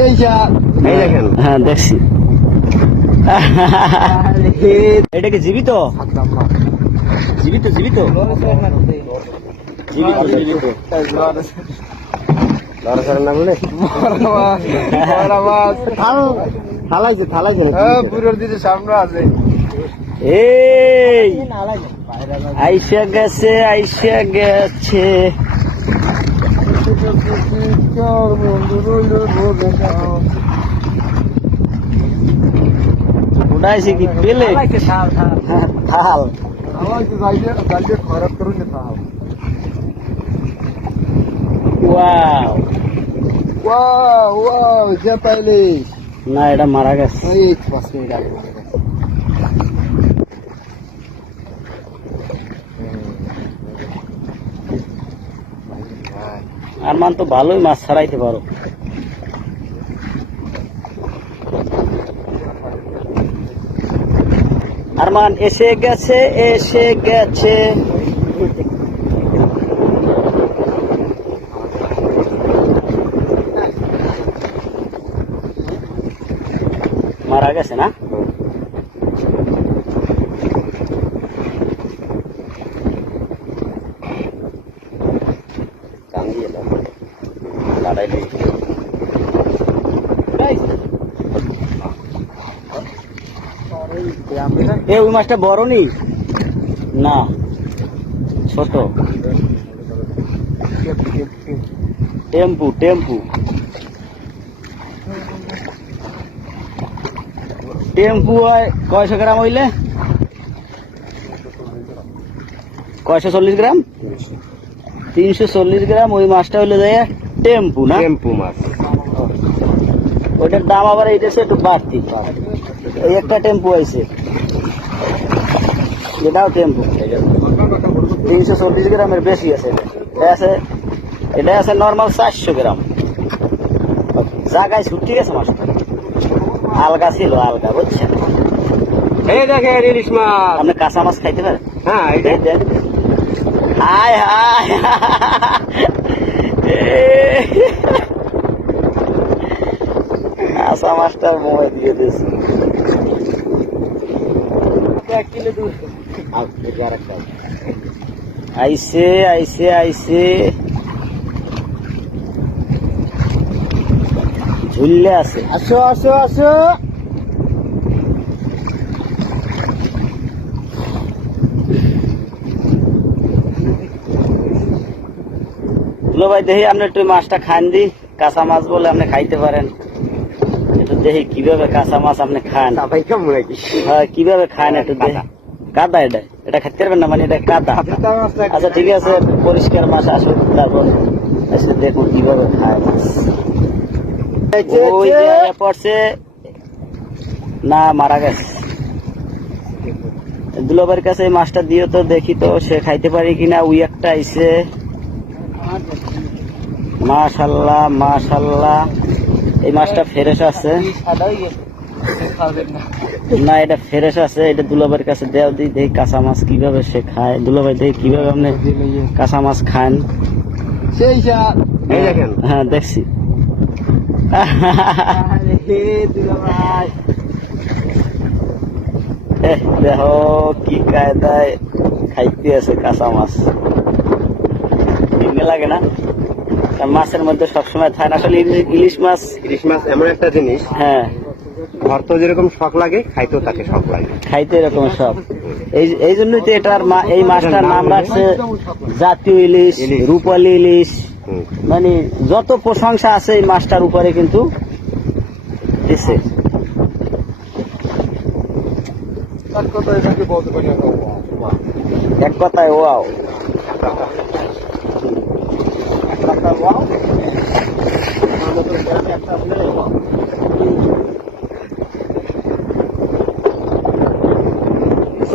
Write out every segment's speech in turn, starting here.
এই দেখেন, হ্যাঁ দেখছি। এটা কি জীবিত? জীবিত জীবিত জীবিত জীবিত। লড়াচড়া না করলে থালাইছে থালাইছে পুরোর দিকে সামনে আছে। এই আইসা গেছে আইসা গেছে। উঠাইছে কি পেলে? থাল খারাপ করুন থাল। ওয়াও ওয়াও ওয়াও যে পাইলে না, এটা মারা গেছে। এই 5 মিনিট আগে মারা গেছে। আর মান তো ভালোই মাছ ছাড়াইতে পারো। আরমান এসে গেছে এসে গেছে। মারা গেছে না? কান দিয়ে দাও, লাড়াইলে এ ওই মাছটা বড় নি না, ছোট। টেম্পু টেম্পু টেম্পু হয় কয়শো গ্রাম হইলে? 140 গ্রাম, 340 গ্রাম। ওই মাছটা হইলে যায় টেম্পু না? টেম্পু মাছ। ওইটার দাম আবার এইটা একটু বাড়তি। এই একটা টেম্পু আছে, এটাও টেম্পু। 340 গ্রামের বেশি আছে। এটা আছে, এটা আছে নর্মাল 400 গ্রাম। জায়গায় ছুটি গেছে মাছটা, আলগা ছিল, আলগা বুঝছেন। এই দেখেন ইলিশ মাছ। আপনি কাঁচা মাছ খাইতে পারেন? হ্যাঁ এই দেন। হায় হায় কাঁচা মাছটা মোয় দিয়ে দিয়েছি। আইসে আইসে আইসে ঝুললে আছে। আসো আসো আসো। দুলো ভাই দেখি আপনি একটু মাছটা খান দি, কাঁচা মাছ বলে আপনি খাইতে পারেন। একটু দেখি কিভাবে কাঁচা মাছ আপনি খান। ভাই কেমন নাকি? হ্যাঁ কিভাবে খান একটু দেখি। কাদা এটা, এটা খাইতে পারবেন না মানে এটা কাদা। আচ্ছা ঠিক আছে, পরিষ্কার মাছ আসুক তারপর এসে দেখুন কিভাবে খায় মাছ। ওই যে আয়া পড়ছে না, মারা গেছে। দুলোবার কাছে এই মাছটা দিও তো, দেখি তো সে খাইতে পারি কিনা। ওই একটা আইছে, মাশাল্লাহ মাশাল্লাহ। এই মাছটা ফ্রেশ আছে না? এটা ফ্রেশ আছে। এটা দুলাভাইয়ের কাছে দেও দি, দেখি কাঁচা মাছ কিভাবে সে খায়। দুলাভাই দেখি কিভাবে আপনি কাঁচা মাছ খান। এই দেখেন, হ্যাঁ দেখছি। দেখো কি কায়দায় খাইতে আছে কাঁচা মাছ। ভিঙে লাগে না? মাছের মধ্যে সবসময় থাকে না আসলে ইলিশ মাছ। ইলিশ মাছ এমন একটা জিনিস, হ্যাঁ ধরতে যেরকম শখ লাগে খাইতেও তাকে শখ লাগে। খাইতে এরকম সব। এই জন্যই তো এটার এই মাছটার নাম রাখছে জাতীয় ইলিশ, রূপালী ইলিশ। মানে যত প্রশংসা আছে এই মাছটার উপরে কিন্তু দিছে। এক কথায় ওয়াও।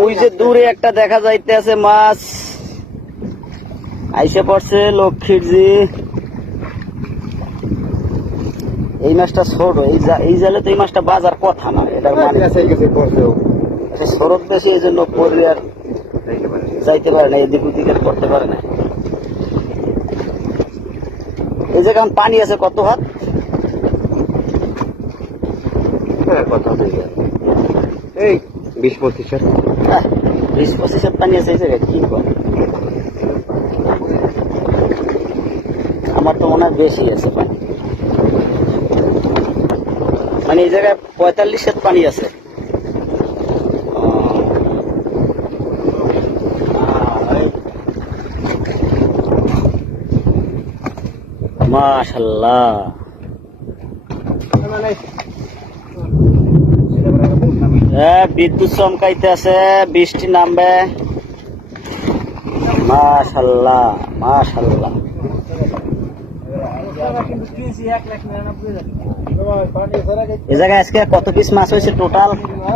ওই যে দূরে একটা দেখা যাইতে আছে মাছ, আইসে পড়ছে লক্ষ্মীর জি। এই মাছটা ছোট, এই জালে তো এই মাছটা বাজার কথা না। এটার শরৎ বেশি, এই জন্য পরে আর যাইতে পারে না, এদিক ওদিক আর করতে পারে না। এই যে কারণ পানি আছে কত হাত, কত হয়ে এই 20-25 20-25 পানি আছে এই জায়গায়, কি কর? আমার তো মনে হয় বেশি আছে পানি, মানে এই জায়গায় 45 পানি আছে। মাশাআল্লাহ, বিদ্যুৎ চমকাইতে আছে, বৃষ্টি নামবে। মাশাআল্লাহ মাশাআল্লাহ। এই জায়গায় আজকে কত পিস মাছ হয়েছে টোটাল?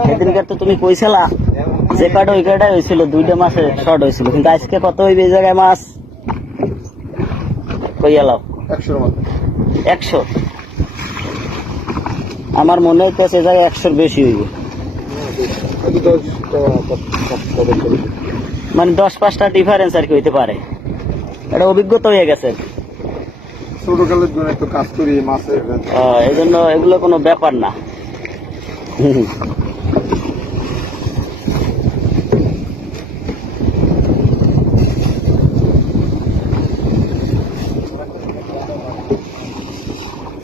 সেদিনকার তো তুমি কইছিলা যে কাটা ওই কাটাই হয়েছিল, 2টা মাসে শর্ট হয়েছিল, কিন্তু আজকে কত হইবে এই জায়গায় মাছ? কইয়া লাও 100। আমার মনে হইতেছে এই জায়গায় 100-র বেশি হইবে, মানে 10-5টা ডিফারেন্স আর কি হইতে পারে। এটা অভিজ্ঞতা হয়ে গেছে, ছোটকালের জন্য একটু কাজ করি মাছের, এই জন্য এগুলো কোনো ব্যাপার না।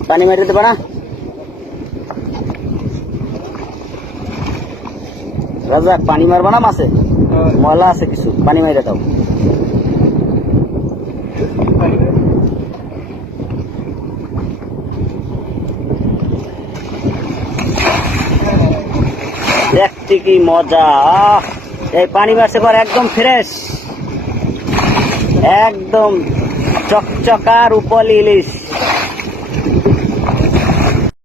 পানি মারি দিতে পারা রাজা, পানি মারবা না মাছে? ময়লা আছে কিছু, পানি মাইরে দাও। দেখতে কি মজা! এই পানি মারছে পর একদম ফ্রেশ, একদম চকচকা রূপালী ইলিশ।